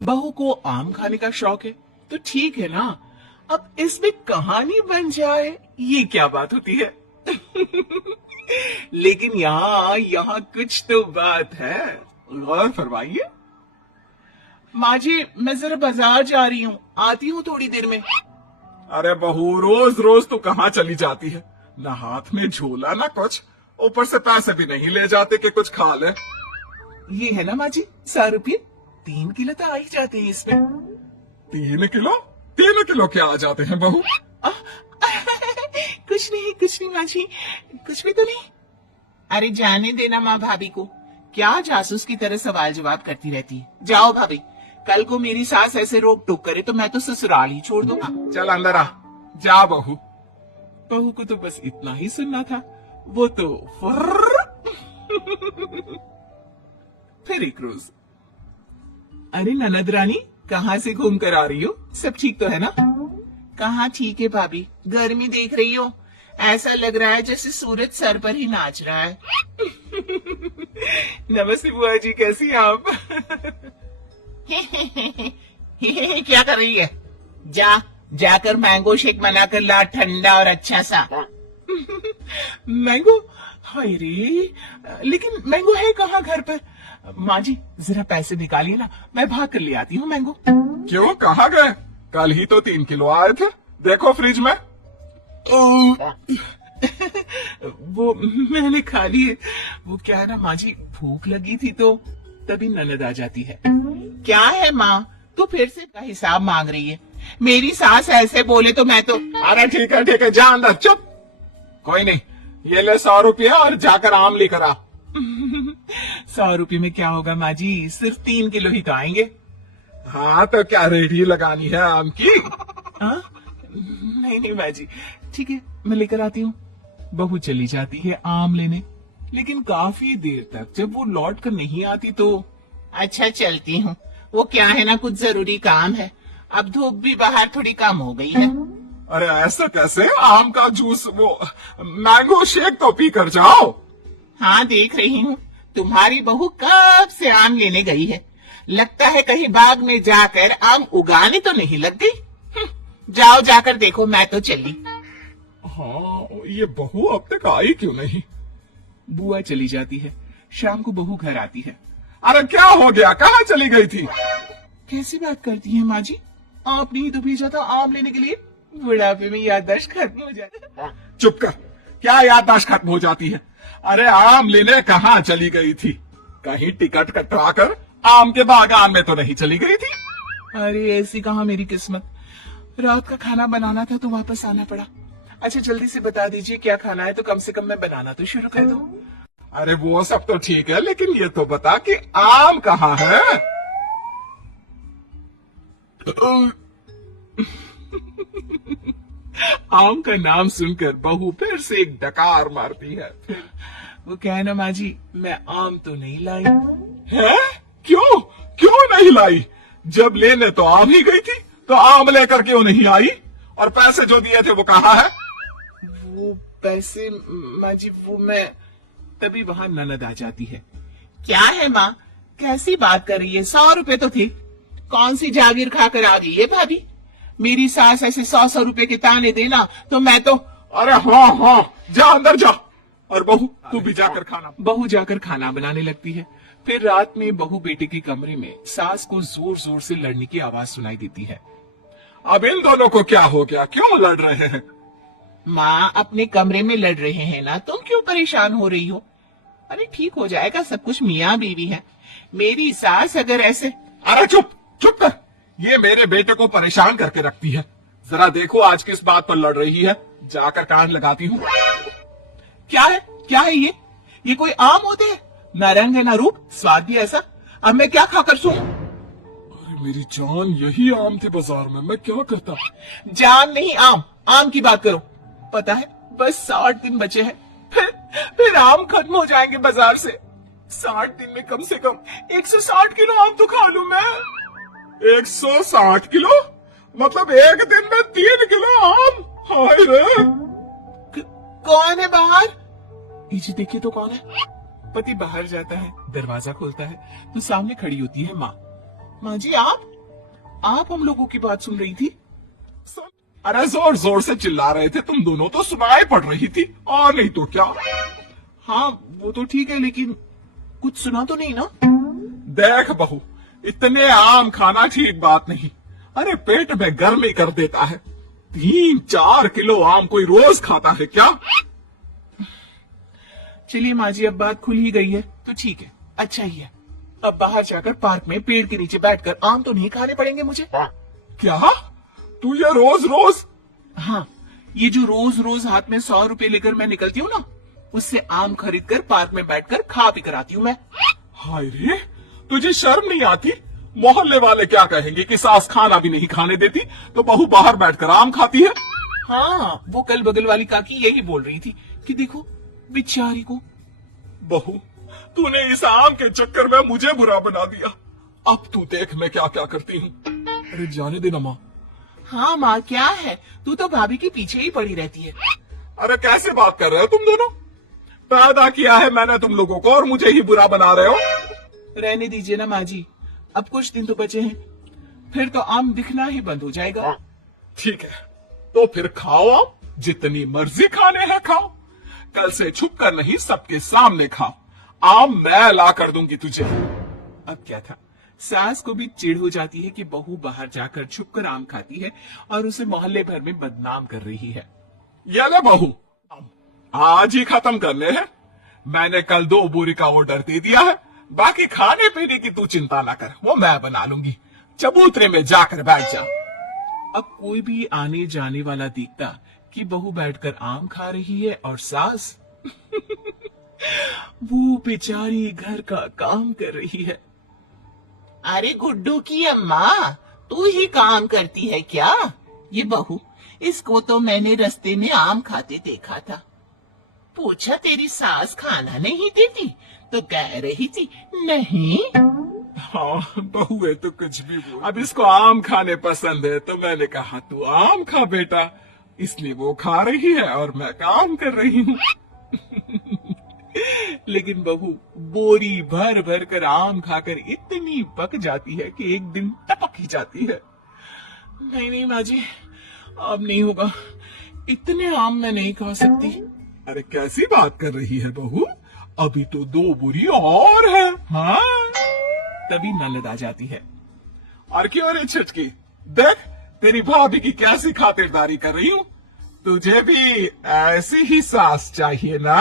बहू को आम खाने का शौक है तो ठीक है ना। अब इसमें कहानी बन जाए ये क्या बात होती है। लेकिन यहाँ यहाँ कुछ तो बात है, गौर फरमाइए। माँ जी मैं जरा बाजार जा रही हूँ, आती हूँ थोड़ी देर में। अरे बहू, रोज रोज तो कहाँ चली जाती है? ना हाथ में झोला ना कुछ, ऊपर से पैसे भी नहीं ले जाते कि कुछ खा ले। ये है ना माँ जी 100 रुपये, 3 किलो तो आ ही जाते हैं इसमें। 3 किलो? 3 किलो क्या आ जाते हैं बहू? कुछ नहीं माँ जी, कुछ भी तो नहीं। अरे जाने देना माँ भाभी को, क्या जासूस की तरह सवाल जवाब करती रहती है। जाओ भाभी, कल को मेरी सास ऐसे रोक टोक करे तो मैं तो ससुराल ही छोड़ दूंगा। चल अंदर आ, जा बहू। बहू को तो बस इतना ही सुनना था, वो तो फिर एक रोज। अरे ननद रानी कहाँ से घूम कर आ रही हो? सब ठीक तो है ना? कहाँ ठीक है भाभी, गर्मी देख रही हो, ऐसा लग रहा है जैसे सूरज सर पर ही नाच रहा है। नमस्ते बुआ जी, कैसी हैं आप? क्या कर रही है? जाकर मैंगो शेक बना कर ला, ठंडा और अच्छा सा। मैंगो? हाय रे, लेकिन मैंगो है कहाँ घर पर? माँ जी जरा पैसे निकालिए ना, मैं भाग कर ले आती हूँ मैंगो। क्यों, कहाँ गए? कल ही तो 3 किलो आए थे, देखो फ्रिज में। वो मैंने खा लिए। वो क्या है ना माँ जी, भूख लगी थी तो तभी ननद आ जाती है। क्या है माँ, तू फिर से का हिसाब मांग रही है? मेरी सास ऐसे बोले तो मैं तो। अरे ठीक है, जा अंदर, चुप। कोई नहीं, ये ले 100 रुपया और जाकर आम लेकर आ। 100 रुपये में क्या होगा माँ जी, सिर्फ 3 किलो ही तो आएंगे। हाँ तो क्या रेडी लगानी है आम की? नहीं माँ जी, ठीक है मैं लेकर आती हूँ। बहू चली जाती है आम लेने, लेकिन काफी देर तक जब वो लौट कर नहीं आती तो। अच्छा चलती हूँ, वो क्या है ना, कुछ जरूरी काम है। अब धूप भी बाहर थोड़ी कम हो गई है। अरे ऐसा कैसे? आम का जूस, वो मैंगो शेक तो पी कर जाओ। हाँ देख रही हूँ, तुम्हारी बहू कब से आम लेने गई है। लगता है कहीं बाग में जाकर आम उगाने तो नहीं लग गई। जाओ जाकर देखो, मैं तो चली। हाँ, ये बहू अब तक आई क्यों नहीं? बुआ चली जाती है, शाम को बहू घर आती है। अरे क्या हो गया, कहाँ चली गई थी? कैसी बात करती है माँ जी, आपने ही तो भेजा था आम लेने के लिए। बुढ़ापे में याददाश्त खत्म हो जाती है। चुप कर, क्या याददाश्त खत्म हो जाती है? अरे आम लेने कहाँ चली गई थी? कहीं टिकट कटवा कर आम के बागान में तो नहीं चली गई थी? अरे ऐसी कहाँ मेरी किस्मत, रात का खाना बनाना था तो वापस आना पड़ा। अच्छा जल्दी से बता दीजिए क्या खाना है, तो कम से कम मैं बनाना तो शुरू कर दूं। अरे वो सब तो ठीक है, लेकिन ये तो बता कि आम कहाँ है? आम का नाम सुनकर बहू फिर से एक डकार मारती है। फिर वो कहना माँ जी, मैं आम तो नहीं लाई। है? क्यों क्यों नहीं लाई? जब लेने तो आम ही गई थी, तो आम लेकर क्यों नहीं आई? और पैसे जो दिए थे वो कहाँ है? वो पैसे माँ जी, वो मैं। तभी वहां ननद आ जाती है। क्या है माँ, कैसी बात कर रही है? 100 रुपए तो थे, कौन सी जागीर खाकर आ गई है भाभी? मेरी सास ऐसे 100 रुपए के ताने देना तो मैं तो। अरे हाँ, जा अंदर जा। और बहू तू भी जाकर खाना। बहू जाकर खाना बनाने लगती है। फिर रात में बहू बेटे के कमरे में सास को जोर जोर से लड़ने की आवाज सुनाई देती है। अब इन दोनों को क्या हो गया, क्यों लड़ रहे हैं? माँ अपने कमरे में लड़ रहे हैं ना, तुम क्यों परेशान हो रही हो? अरे ठीक हो जाएगा सब कुछ, मियाँ बीवी है। मेरी सास अगर ऐसे। अरे चुप कर, ये मेरे बेटे को परेशान करके रखती है। जरा देखो आज किस बात पर लड़ रही है, जाकर कान लगाती हूँ। क्या है ये कोई आम होते हैं? ना रंग है ना रूप, स्वाद भी ऐसा। अब मैं क्या खाकर सोऊं? अरे मेरी जान, यही आम थे बाजार में, मैं क्या करता? जान नहीं आम की बात करो। पता है बस 60 दिन बचे हैं, फिर आम खत्म हो जाएंगे बाजार से। 60 दिन में कम से कम 160 किलो आम तो खा लूं मैं। 160 किलो? मतलब एक दिन में 3 किलो आम? हाय रे। कौन है बाहर? जी देखिए तो कौन है। पति बाहर जाता है, दरवाजा खोलता है तो सामने खड़ी होती है माँ। माँ जी आप हम लोगों की बात सुन रही थी? अरे जोर जोर से चिल्ला रहे थे तुम दोनों, तो सुनाई पड़ रही थी, और नहीं तो क्या। हाँ वो तो ठीक है, लेकिन कुछ सुना तो नहीं ना? देख बहू, इतने आम खाना ठीक बात नहीं। अरे पेट में गर्मी कर देता है। 3-4 किलो आम कोई रोज खाता है क्या? चलिए माँ जी, अब बात खुल ही गई है तो ठीक है, अच्छा ही है। अब बाहर जाकर पार्क में पेड़ के नीचे बैठकर आम तो नहीं खाने पड़ेंगे मुझे। क्या तू ये रोज रोज? हाँ, ये जो रोज रोज हाथ में 100 रुपए लेकर मैं निकलती हूँ ना, उससे आम खरीद कर पार्क में बैठकर खा पी कर आती हूँ मैं। हाय रे, तुझे शर्म नहीं आती? मोहल्ले वाले क्या कहेंगे कि सास खाना भी नहीं खाने देती, तो बहू बाहर बैठकर आम खाती है। हाँ, वो कल बगल वाली काकी यही बोल रही थी कि देखो बेचारी को। बहू, तूने इस आम के चक्कर में मुझे बुरा बना दिया। अब तू देख मैं क्या क्या करती हूँ। अरे जाने दे ना माँ। हाँ माँ, क्या है, तू तो भाभी के पीछे ही पड़ी रहती है। अरे कैसे बात कर रहे हो तुम दोनों? पैदा किया है मैंने तुम लोगों को और मुझे ही बुरा बना रहे हो। रहने दीजिए ना माँ जी, अब कुछ दिन तो बचे हैं, फिर तो आम दिखना ही बंद हो जाएगा। ठीक है, तो फिर खाओ आम, जितनी मर्जी खाने हैं खाओ। कल से छुप कर नहीं, सबके सामने खाओ। आम मैं ला कर दूंगी तुझे। अब क्या था, सास को भी चिढ़ हो जाती है कि बहू बाहर जाकर छुपकर आम खाती है और उसे मोहल्ले भर में बदनाम कर रही है। ये ले बहू, आज ही खत्म करने हैं। मैंने कल 2 बोरी का ऑर्डर दे दिया है। बाकी खाने पीने की तू चिंता ना कर, वो मैं बना लूंगी। चबूतरे में जाकर बैठ जा। अब कोई भी आने जाने वाला दिखता कि बहू बैठकर आम खा रही है और सास वो बेचारी घर का काम कर रही है। अरे गुड्डू की अम्मा, तू ही काम करती है क्या? ये बहू, इसको तो मैंने रास्ते में आम खाते देखा था। पूछा तेरी सास खाना नहीं देती, तो कह रही थी नहीं। हाँ, बहू है तो कुछ भी बोल। अब इसको आम खाने पसंद है, तो मैंने कहा तू आम खा बेटा। इसलिए वो खा रही है और मैं काम कर रही हूँ। लेकिन बहू बोरी भर भर कर आम खाकर इतनी पक जाती है कि एक दिन टपक ही जाती है। नहीं नहीं माँ जी, अब नहीं होगा, इतने आम मैं नहीं खा सकती। अरे कैसी बात कर रही है बहू, अभी तो 2 बोरी और है। हाँ, तभी ननद आ जाती है। और क्यों रे छटकी, देख तेरी भाभी की कैसी खातिरदारी कर रही हूँ। तुझे भी ऐसी ही सास चाहिए ना?